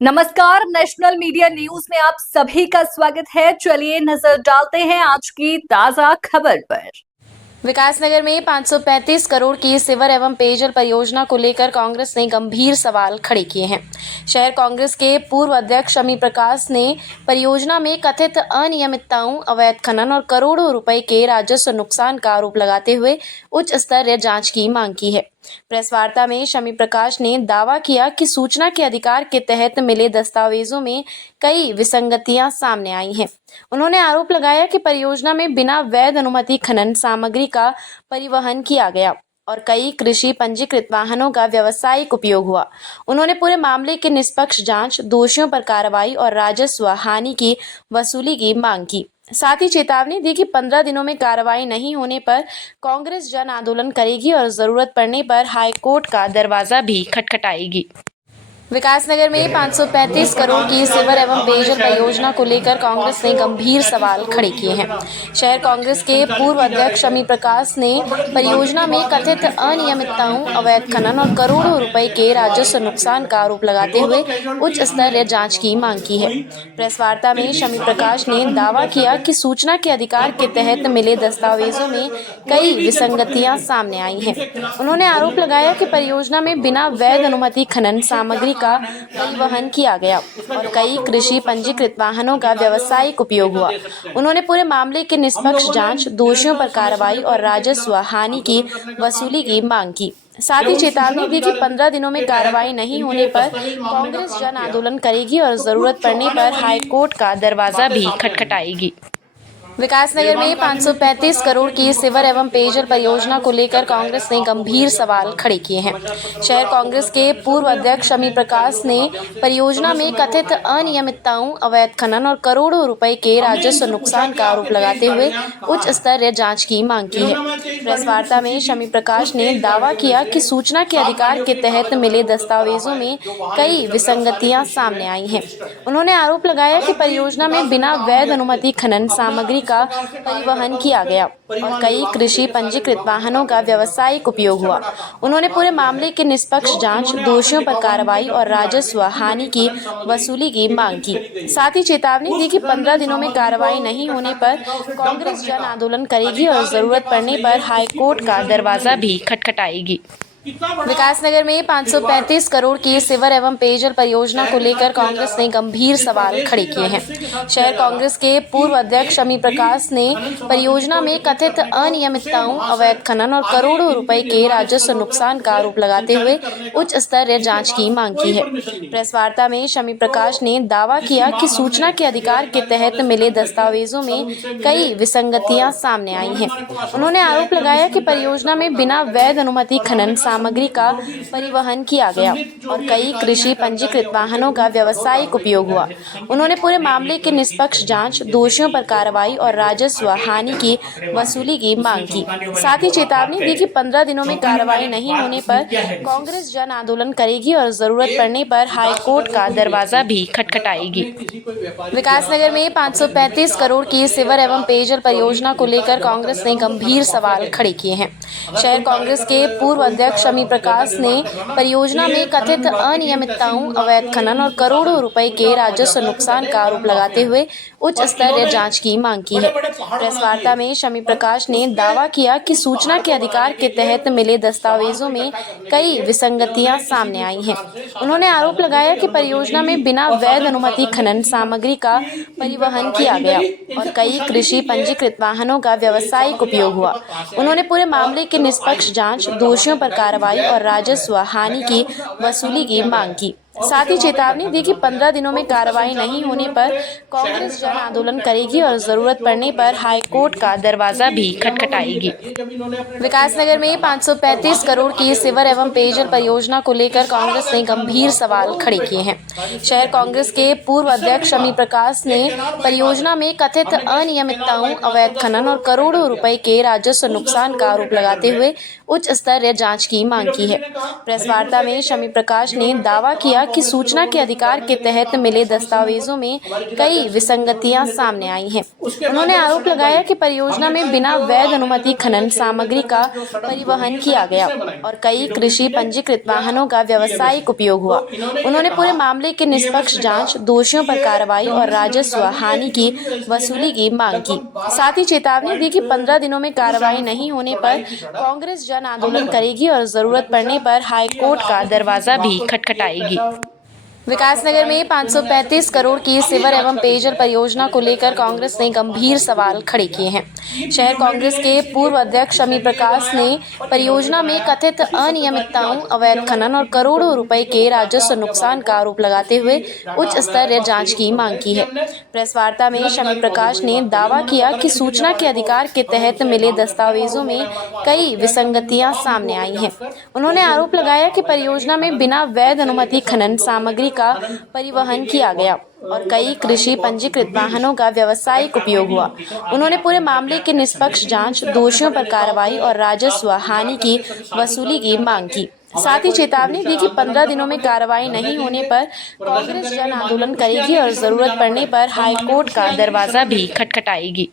नमस्कार, national media news में आप सभी का स्वागत है। चलिए नजर डालते हैं आज की ताजा खबर पर। विकासनगर में 535 करोड़ की सीवर एवं पेयजल परियोजना को लेकर कांग्रेस ने गंभीर सवाल खड़े किए हैं। शहर कांग्रेस के पूर्व अध्यक्ष शमी प्रकाश ने परियोजना में कथित अनियमितताओं, अवैध खनन और करोड़ों रुपए के राजस्व नुकसान का आरोप लगाते हुए उच्च स्तरीय जांच की मांग की है। प्रेस वार्ता में शमी प्रकाश ने दावा किया कि सूचना के अधिकार के तहत मिले दस्तावेजों में कई विसंगतियां सामने आई हैं। उन्होंने आरोप लगाया कि परियोजना में बिना वैध अनुमति खनन सामग्री का परिवहन किया गया और कई कृषि पंजीकृत वाहनों का व्यावसायिक उपयोग हुआ। उन्होंने पूरे मामले की निष्पक्ष जांच, दोषियों पर कार्रवाई और राजस्व हानि की वसूली की मांग की। साथ ही चेतावनी दी कि 15 दिनों में कार्रवाई नहीं होने पर कांग्रेस जन आंदोलन करेगी और जरूरत पड़ने पर हाईकोर्ट का दरवाजा भी खटखटाएगी। विकासनगर में 535 करोड़ की सीवर एवं पेयजल परियोजना को लेकर कांग्रेस ने गंभीर सवाल खड़े किए हैं। शहर कांग्रेस के पूर्व अध्यक्ष शमी प्रकाश ने परियोजना में कथित अनियमितताओं, अवैध खनन और करोड़ों रुपए के राजस्व नुकसान का आरोप लगाते हुए उच्च स्तरीय जांच की मांग की है। प्रेस वार्ता में शमी प्रकाश ने दावा किया कि सूचना के अधिकार के तहत मिले दस्तावेजों में कई विसंगतियां सामने आई हैं। उन्होंने आरोप लगाया कि परियोजना में बिना वैध अनुमति खनन सामग्री का परिवहन किया गया और कई कृषि पंजीकृत वाहनों का व्यावसायिक उपयोग हुआ। उन्होंने पूरे मामले की निष्पक्ष जांच, दोषियों पर कार्रवाई और राजस्व हानि की वसूली की मांग की। साथ ही चेतावनी दी कि 15 दिनों में कार्रवाई नहीं होने पर कांग्रेस जन आंदोलन करेगी और जरूरत पड़ने पर हाईकोर्ट का दरवाजा भी खटखटाएगी। विकासनगर में 535 करोड़ की सीवर एवं पेयजल परियोजना को लेकर कांग्रेस ने गंभीर सवाल खड़े किए हैं। शहर कांग्रेस के पूर्व अध्यक्ष शमी प्रकाश ने परियोजना में कथित अनियमितताओं, अवैध खनन और करोड़ों रुपए के राजस्व नुकसान का आरोप लगाते हुए उच्च स्तरीय जांच की मांग की है। प्रेस वार्ता में शमी प्रकाश ने दावा किया कि सूचना के अधिकार के तहत मिले दस्तावेजों में कई विसंगतियां सामने आई हैं। उन्होंने आरोप लगाया कि परियोजना में बिना वैध अनुमति खनन सामग्री का परिवहन किया गया और कई कृषि पंजीकृत वाहनों का व्यावसायिक उपयोग हुआ। उन्होंने पूरे मामले की निष्पक्ष जांच, दोषियों पर कार्रवाई और राजस्व हानि की वसूली की मांग की। साथ ही चेतावनी दी कि 15 दिनों में कार्रवाई नहीं होने पर कांग्रेस जन आंदोलन करेगी और जरूरत पड़ने पर हाईकोर्ट का दरवाजा भी खटखटाएगी। विकासनगर में 535 करोड़ की सीवर एवं पेयजल परियोजना को लेकर कांग्रेस ने गंभीर सवाल खड़े किए हैं। शहर कांग्रेस के पूर्व अध्यक्ष शमी प्रकाश ने परियोजना में कथित अनियमितताओं, अवैध खनन और करोड़ों रुपए के राजस्व नुकसान का आरोप लगाते हुए उच्च स्तरीय जांच की मांग की है। प्रेस वार्ता में शमी प्रकाश ने दावा किया कि सूचना के अधिकार के तहत मिले दस्तावेजों में कई विसंगतियां सामने आई हैं। उन्होंने आरोप लगाया कि परियोजना में बिना वैध अनुमति खनन सामग्री का परिवहन किया गया और कई कृषि पंजीकृत वाहनों का व्यावसायिक उपयोग हुआ। उन्होंने पूरे मामले की निष्पक्ष जांच, दोषियों पर कार्रवाई और राजस्व हानि की वसूली की मांग की। साथ ही चेतावनी दी कि 15 दिनों में कार्रवाई नहीं होने पर कांग्रेस जन आंदोलन करेगी और जरूरत पड़ने पर हाईकोर्ट का दरवाजा भी खटखटाएगी। विकासनगर में 535 करोड़ की सीवर एवं पेयजल परियोजना को लेकर कांग्रेस ने गंभीर सवाल खड़े किए हैं। शहर कांग्रेस के पूर्व अध्यक्ष शमी प्रकाश ने परियोजना में कथित अनियमितताओं, अवैध खनन और करोड़ों रुपए के राजस्व नुकसान का आरोप लगाते हुए उच्च स्तरीय जांच की मांग की है। प्रेस वार्ता में शमी प्रकाश ने दावा किया कि सूचना के अधिकार के तहत मिले दस्तावेजों में कई विसंगतियां सामने आई हैं। उन्होंने आरोप लगाया कि परियोजना में बिना वैध अनुमति खनन सामग्री का परिवहन किया गया और कई कृषि पंजीकृत वाहनों का व्यावसायिक उपयोग हुआ। उन्होंने पूरे मामले की निष्पक्ष जांच, दोषियों पर कार्रवाई और राजस्व हानि की वसूली की मांग की। साथ ही चेतावनी दी कि 15 दिनों में कार्रवाई नहीं होने पर कांग्रेस जन आंदोलन करेगी और जरूरत पड़ने पर हाईकोर्ट का दरवाजा भी खटखटाएगी। विकासनगर में 535 करोड़ की सीवर एवं पेयजल परियोजना को लेकर कांग्रेस ने गंभीर सवाल खड़े किए हैं। शहर कांग्रेस के पूर्व अध्यक्ष शमी प्रकाश ने परियोजना में कथित अनियमितताओं, अवैध खनन और करोड़ों रुपए के राजस्व नुकसान का आरोप लगाते हुए उच्च स्तरीय जांच की मांग की है। प्रेस वार्ता में शमी प्रकाश ने दावा किया किया कि सूचना के अधिकार के तहत मिले दस्तावेजों में कई विसंगतियां सामने आई हैं। उन्होंने आरोप लगाया कि परियोजना में बिना वैध अनुमति खनन सामग्री का परिवहन किया गया और कई कृषि पंजीकृत वाहनों का व्यावसायिक उपयोग हुआ। उन्होंने पूरे मामले की निष्पक्ष जांच, दोषियों पर कार्रवाई और राजस्व हानि की वसूली की मांग की। साथ ही चेतावनी दी कि 15 दिनों में कार्रवाई नहीं होने पर कांग्रेस जन आंदोलन करेगी और जरूरत पड़ने पर हाईकोर्ट का दरवाजा भी खटखटाएगी। विकासनगर में 535 करोड़ की सीवर एवं पेयजल परियोजना को लेकर कांग्रेस ने गंभीर सवाल खड़े किए हैं। शहर कांग्रेस के पूर्व अध्यक्ष शमी प्रकाश ने परियोजना में कथित अनियमितताओं, अवैध खनन और करोड़ों रुपए के राजस्व नुकसान का आरोप लगाते हुए उच्च स्तरीय जांच की मांग की है। प्रेस वार्ता में शमी प्रकाश ने दावा किया कि सूचना के अधिकार के तहत मिले दस्तावेजों में कई विसंगतियां सामने आई हैं। उन्होंने आरोप लगाया कि परियोजना में बिना वैध अनुमति खनन सामग्री का परिवहन किया गया और कई कृषि पंजीकृत वाहनों का व्यावसायिक उपयोग हुआ। उन्होंने पूरे मामले की निष्पक्ष जांच, दोषियों पर कार्रवाई और राजस्व हानि की वसूली की मांग की। साथ ही चेतावनी दी कि 15 दिनों में कार्रवाई नहीं होने पर कांग्रेस जन आंदोलन करेगी और जरूरत पड़ने पर हाईकोर्ट का दरवाजा भी खटखटाएगी।